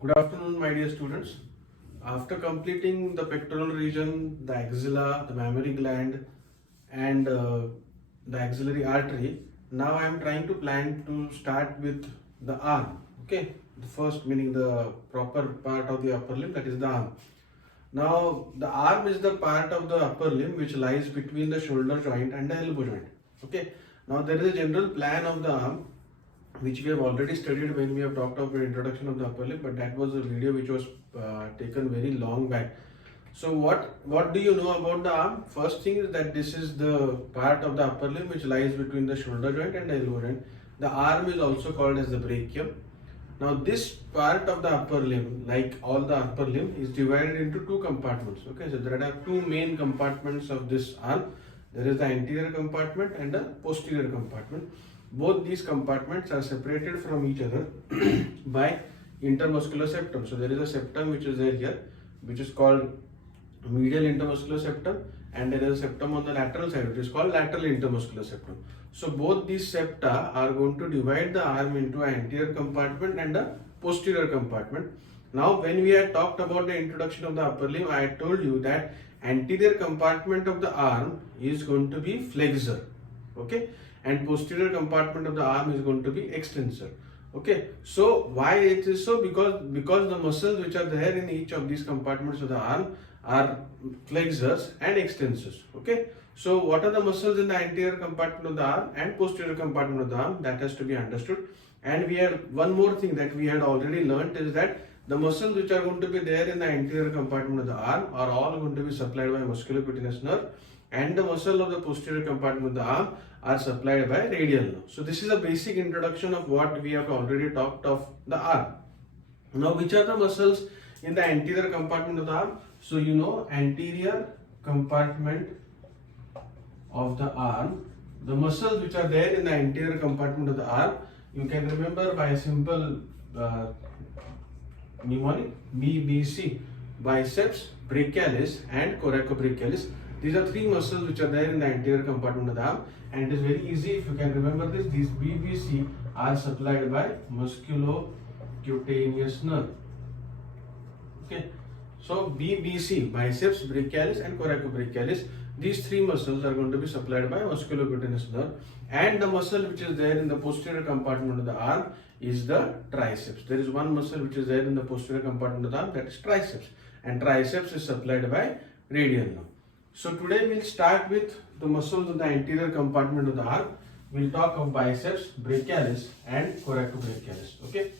Good afternoon, my dear students. After completing the pectoral region, the axilla, the mammary gland, and the axillary artery, now I am trying to plan to start with the arm. Okay, the first meaning the proper part of the upper limb, that is the arm. Now, the arm is the part of the upper limb which lies between the shoulder joint and the elbow joint. Okay, now there is a general plan of the arm which we have already studied when we have talked about the introduction of the upper limb, but that was a video which was taken very long back. So what do you know about the arm? First thing is that this is the part of the upper limb which lies between the shoulder joint and the elbow joint. The arm is also called as the brachium. Now this part of the upper limb, like all the upper limb, is divided into two compartments. Okay, so there are two main compartments of this arm. There is the anterior compartment and the posterior compartment. Both these compartments are separated from each other by intermuscular septum. So there is a septum which is there here, which is called medial intermuscular septum, and there is a septum on the lateral side which is called lateral intermuscular septum. So both these septa are going to divide the arm into an anterior compartment and a posterior compartment. Now when we had talked about the introduction of the upper limb, I had told you that anterior compartment of the arm is going to be flexor. Okay, and posterior compartment of the arm is going to be extensor. Okay, so why it is so? Because the muscles which are there in each of these compartments of the arm are flexors and extensors. Okay, so what are the muscles in the anterior compartment of the arm and posterior compartment of the arm? That has to be understood. And we have one more thing that we had already learnt is that the muscles which are going to be there in the anterior compartment of the arm are all going to be supplied by musculocutaneous nerve, and the muscle of the posterior compartment of the arm are supplied by radial nerve. So this is a basic introduction of what we have already talked of the arm. Now which are the muscles in the anterior compartment of the arm? So you know, anterior compartment of the arm, the muscles which are there in the anterior compartment of the arm, you can remember by a simple mnemonic BBC: biceps, brachialis and coracobrachialis. These are three muscles which are there in the anterior compartment of the arm, and it is very easy if you can remember this. These BBC are supplied by musculocutaneous nerve. Okay, so BBC, biceps, brachialis and coracobrachialis, these three muscles are going to be supplied by musculocutaneous nerve, and the muscle which is there in the posterior compartment of the arm is the triceps. There is one muscle which is there in the posterior compartment of the arm, that is triceps, and triceps is supplied by radial nerve. So today we'll start with the muscles of the anterior compartment of the arm. We'll talk of biceps, brachialis and coracobrachialis. Okay.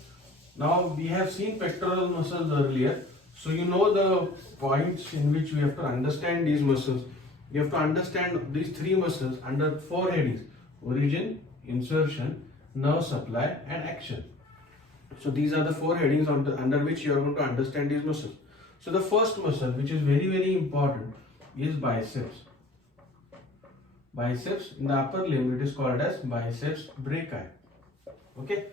Now we have seen pectoral muscles earlier. So you know the points in which we have to understand these muscles. You have to understand these three muscles under four headings: origin, insertion, nerve supply and action. So these are the four headings under which you are going to understand these muscles. So the first muscle, which is very important, is biceps. Biceps in the upper limb, it is called as biceps brachii. Okay.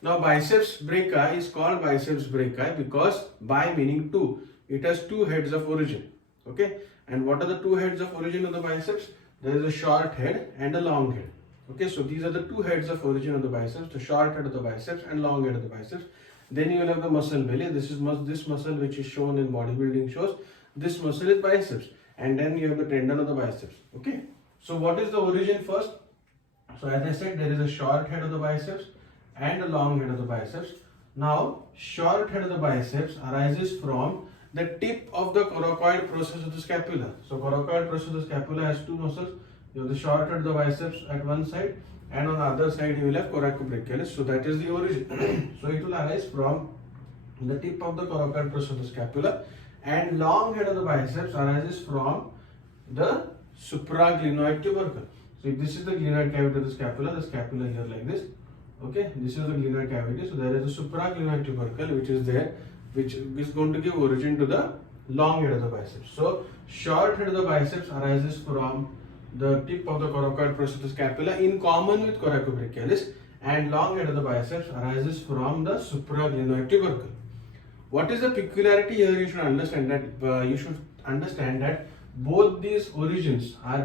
Now biceps brachii is called biceps brachii because bi meaning two. It has two heads of origin. Okay. And what are the two heads of origin of the biceps? There is a short head and a long head. Okay. So these are the two heads of origin of the biceps: the short head of the biceps and long head of the biceps. Then you will have the muscle belly. This muscle which is shown in bodybuilding shows. This muscle is biceps. And then you have the tendon of the biceps. Okay. So what is the origin first? So as I said, there is a short head of the biceps and a long head of the biceps. Now short head of the biceps arises from the tip of the coracoid process of the scapula. So coracoid process of the scapula has two muscles. You have the short head of the biceps at one side, and on the other side you will have coracobrachialis. So that is the origin. So it will arise from the tip of the coracoid process of the scapula. And long head of the biceps arises from the supraglenoid tubercle. So if this is the glenoid cavity of the scapula here like this. Okay, this is the glenoid cavity. So there is a supraglenoid tubercle which is there, which is going to give origin to the long head of the biceps. So short head of the biceps arises from the tip of the coracoid process of the scapula in common with coracobrachialis, and long head of the biceps arises from the supraglenoid tubercle. What is the peculiarity here? You should understand that both these origins are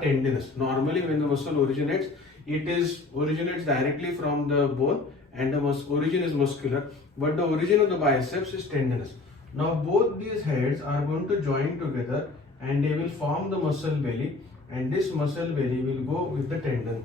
tendinous. Normally when the muscle originates, it originates directly from the bone and the origin is muscular, but the origin of the biceps is tendinous. Now both these heads are going to join together and they will form the muscle belly, and this muscle belly will go with the tendon.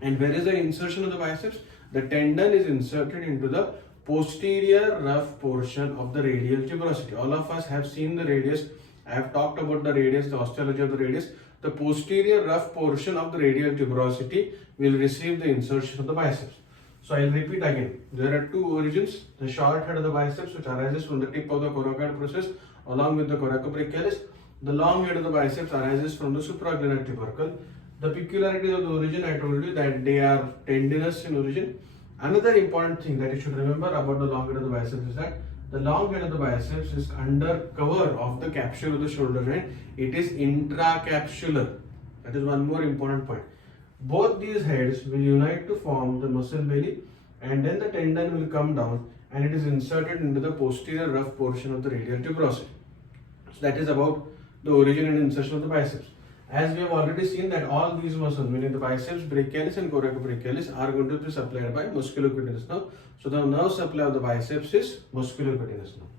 And where is the insertion of the biceps? The tendon is inserted into the posterior rough portion of the radial tuberosity. All of us have seen the radius. I have talked about the radius, the osteology of the radius. The posterior rough portion of the radial tuberosity will receive the insertion of the biceps. So I will repeat again. There are two origins. The short head of the biceps, which arises from the tip of the coracoid process along with the coracobrachialis. The long head of the biceps arises from the supraglenoid tubercle. The peculiarity of the origin, I told you that they are tendinous in origin. Another important thing that you should remember about the long head of the biceps is that the long head of the biceps is under cover of the capsule of the shoulder joint. It is intracapsular. That is one more important point. Both these heads will unite to form the muscle belly, and then the tendon will come down and it is inserted into the posterior rough portion of the radial tuberosity. So that is about the origin and insertion of the biceps. As we have already seen that all these muscles, meaning the biceps, brachialis and coracobrachialis, are going to be supplied by musculocutaneous nerve. So the nerve supply of the biceps is musculocutaneous nerve.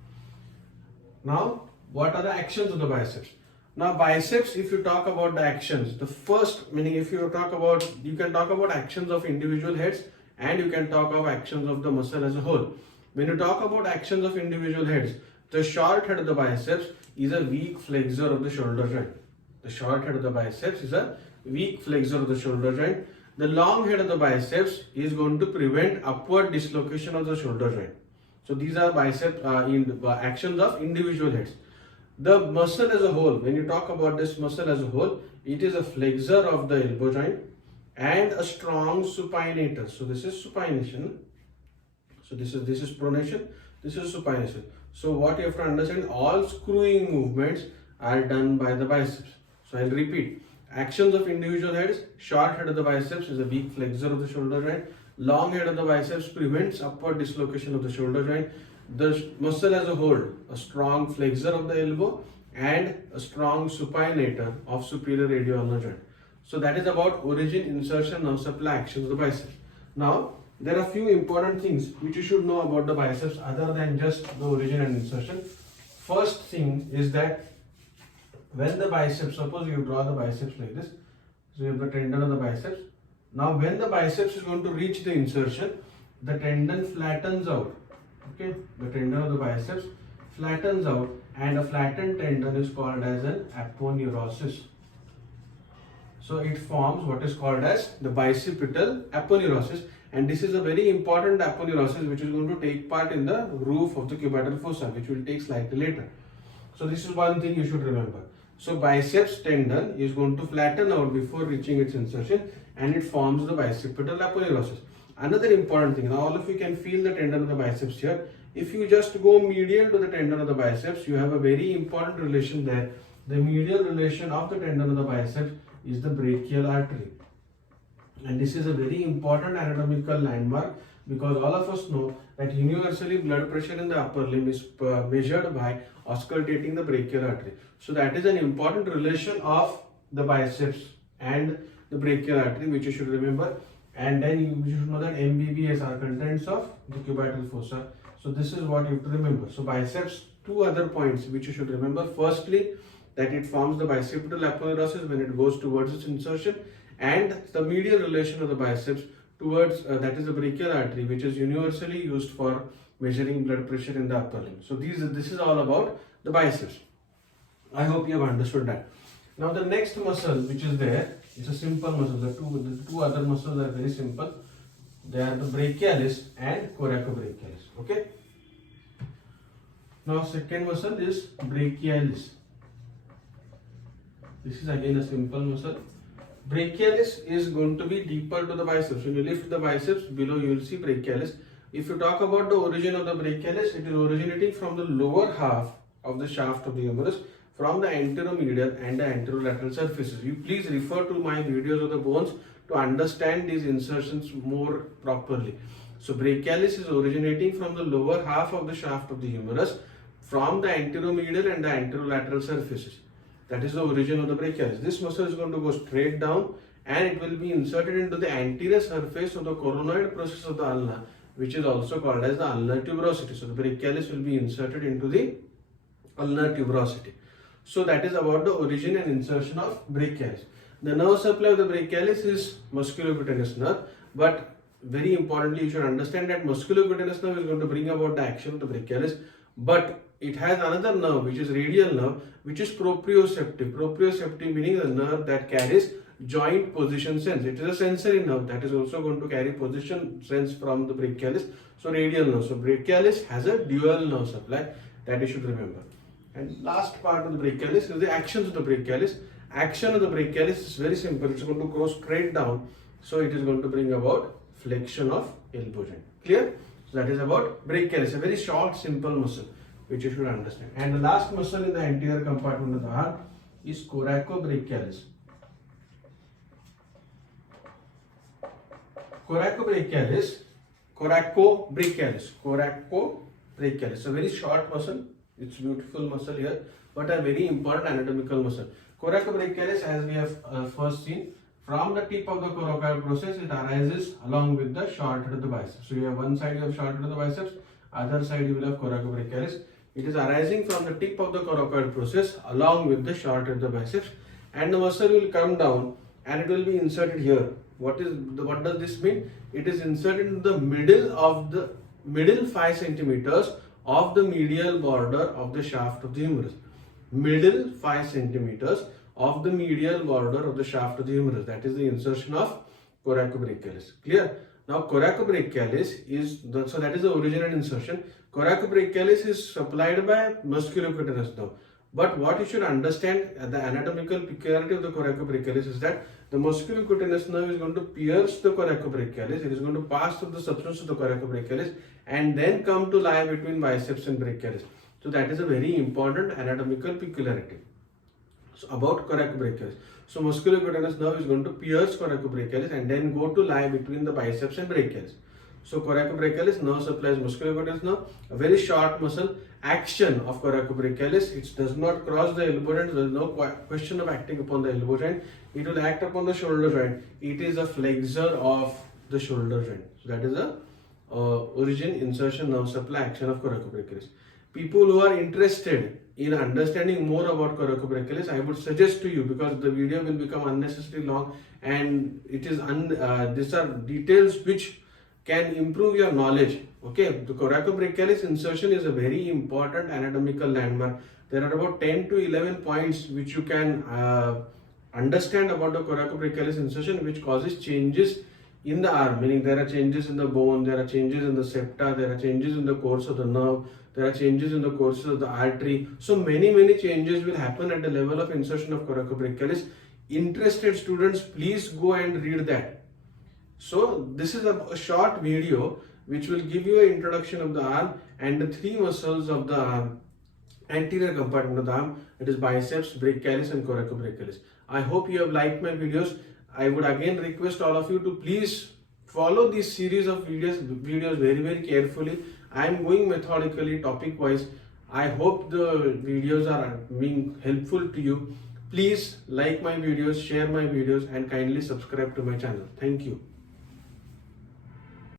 Now, what are the actions of the biceps? Now, biceps, if you talk about the actions, the first, meaning if you talk about, you can talk about actions of individual heads and you can talk of actions of the muscle as a whole. When you talk about actions of individual heads, the short head of the biceps is a weak flexor of the shoulder joint. The short head of the biceps is a weak flexor of the shoulder joint. The long head of the biceps is going to prevent upward dislocation of the shoulder joint. So these are actions of individual heads. The muscle as a whole, when you talk about this muscle as a whole, it is a flexor of the elbow joint and a strong supinator. So this is supination. So this is pronation. This is supination. So what you have to understand, all screwing movements are done by the biceps. So I'll repeat. Actions of individual heads. Short head of the biceps is a weak flexor of the shoulder joint. Long head of the biceps prevents upward dislocation of the shoulder joint. The muscle as a whole, a strong flexor of the elbow and a strong supinator of superior radioulnar joint. So that is about origin, insertion, nerve supply, actions of the biceps. Now, there are few important things which you should know about the biceps other than just the origin and insertion. First thing is that when the biceps, suppose you draw the biceps like this, so you have the tendon of the biceps. Now when the biceps is going to reach the insertion, the tendon flattens out. Okay, the tendon of the biceps flattens out, and a flattened tendon is called as an aponeurosis. So it forms what is called as the bicipital aponeurosis, and this is a very important aponeurosis which is going to take part in the roof of the cubital fossa, which will take slightly later. So this is one thing you should remember. So biceps tendon is going to flatten out before reaching its insertion, and it forms the bicipital aponeurosis. Another important thing, now all of you can feel the tendon of the biceps here. If you just go medial to the tendon of the biceps, you have a very important relation there. The medial relation of the tendon of the biceps is the brachial artery. And this is a very important anatomical landmark because all of us know that universally blood pressure in the upper limb is measured by auscultating the brachial artery. So that is an important relation of the biceps and the brachial artery, which you should remember. And then you should know that MBBS are contents of the cubital fossa. So this is what you have to remember. So biceps, two other points which you should remember. Firstly, that it forms the bicipital aponeurosis when it goes towards its insertion, and the medial relation of the biceps towards that is the brachial artery, which is universally used for measuring blood pressure in the upper limb. So this is all about the biceps. I hope you have understood that. Now the next muscle which is there is a simple muscle. The two other muscles are very simple. They are the brachialis and coracobrachialis. Okay. Now second muscle is brachialis. This is again a simple muscle. Brachialis is going to be deeper to the biceps. When you lift the biceps, below you will see brachialis. If you talk about the origin of the brachialis, it is originating from the lower half of the shaft of the humerus, from the anteromedial and the anterolateral surfaces. You please refer to my videos of the bones to understand these insertions more properly. So brachialis is originating from the lower half of the shaft of the humerus, from the anteromedial and the anterolateral surfaces. That is the origin of the brachialis. This muscle is going to go straight down and it will be inserted into the anterior surface of the coronoid process of the ulna, which is also called as the ulnar tuberosity. So the brachialis will be inserted into the ulnar tuberosity. So that is about the origin and insertion of brachialis. The nerve supply of the brachialis is musculocutaneous nerve, but very importantly, you should understand that musculocutaneous nerve is going to bring about the action of the brachialis, but it has another nerve, which is radial nerve, which is proprioceptive. Proprioceptive meaning the nerve that carries joint position sense. It is a sensory nerve that is also going to carry position sense from the brachialis. So radial nerve. So brachialis has a dual nerve supply, that you should remember. And last part of the brachialis is the actions of the brachialis. Action of the brachialis is very simple. It's going to go straight down. So it is going to bring about flexion of elbow joint. Clear? So that is about brachialis, a very short, simple muscle which you should understand. And the last muscle in the anterior compartment of the arm is coracobrachialis. Coracobrachialis, coracobrachialis, a very short muscle. It's beautiful muscle here, but a very important anatomical muscle. Coracobrachialis, as we have first seen, from the tip of the coracoid process, it arises along with the short head of the biceps. So you have one side you have short head of the biceps, other side you will have coracobrachialis. It is arising from the tip of the coracoid process along with the short head of the biceps, and the muscle will come down and it will be inserted here. What does this mean? It is inserted in the middle 5 centimeters of the medial border of the shaft of the humerus. Middle 5 centimeters of the medial border of the shaft of the humerus. That is the insertion of coracobrachialis. Clear? Now coracobrachialis is so that is the origin and insertion. Coracobrachialis is supplied by musculocutaneous nerve. But what you should understand, the anatomical peculiarity of the coracobrachialis is that the musculocutaneous nerve is going to pierce the coracobrachialis. It is going to pass through the substance of the coracobrachialis and then come to lie between biceps and brachialis. So that is a very important anatomical peculiarity. So about coracobrachialis. So musculocutaneous nerve is going to pierce coracobrachialis and then go to lie between the biceps and brachialis. So coracobrachialis nerve supplies musculocutaneous nerve, a very short muscle. Action of coracobrachialis, it does not cross the elbow joint. There is no question of acting upon the elbow joint. It will act upon the shoulder joint. It is a flexor of the shoulder joint. So that is the origin, insertion, nerve supply, action of coracobrachialis. People who are interested in understanding more about coracobrachialis, I would suggest to you, because the video will become unnecessarily long and it is these are details which can improve your knowledge. Okay, the coracobrachialis insertion is a very important anatomical landmark. There are about 10 to 11 points which you can understand about the coracobrachialis insertion, which causes changes in the arm, meaning there are changes in the bone, there are changes in the septa, there are changes in the course of the nerve, there are changes in the course of the artery. So many changes will happen at the level of insertion of coracobrachialis. Interested students, please go and read that. So this is a short video which will give you an introduction of the arm and the 3 muscles of the arm, anterior compartment of the arm, that is biceps, brachialis and coracobrachialis. I hope you have liked my videos. I would again request all of you to please follow this series of videos very carefully. I am going methodically, topic wise. I hope the videos are being helpful to you. Please like my videos, share my videos and kindly subscribe to my channel. Thank you.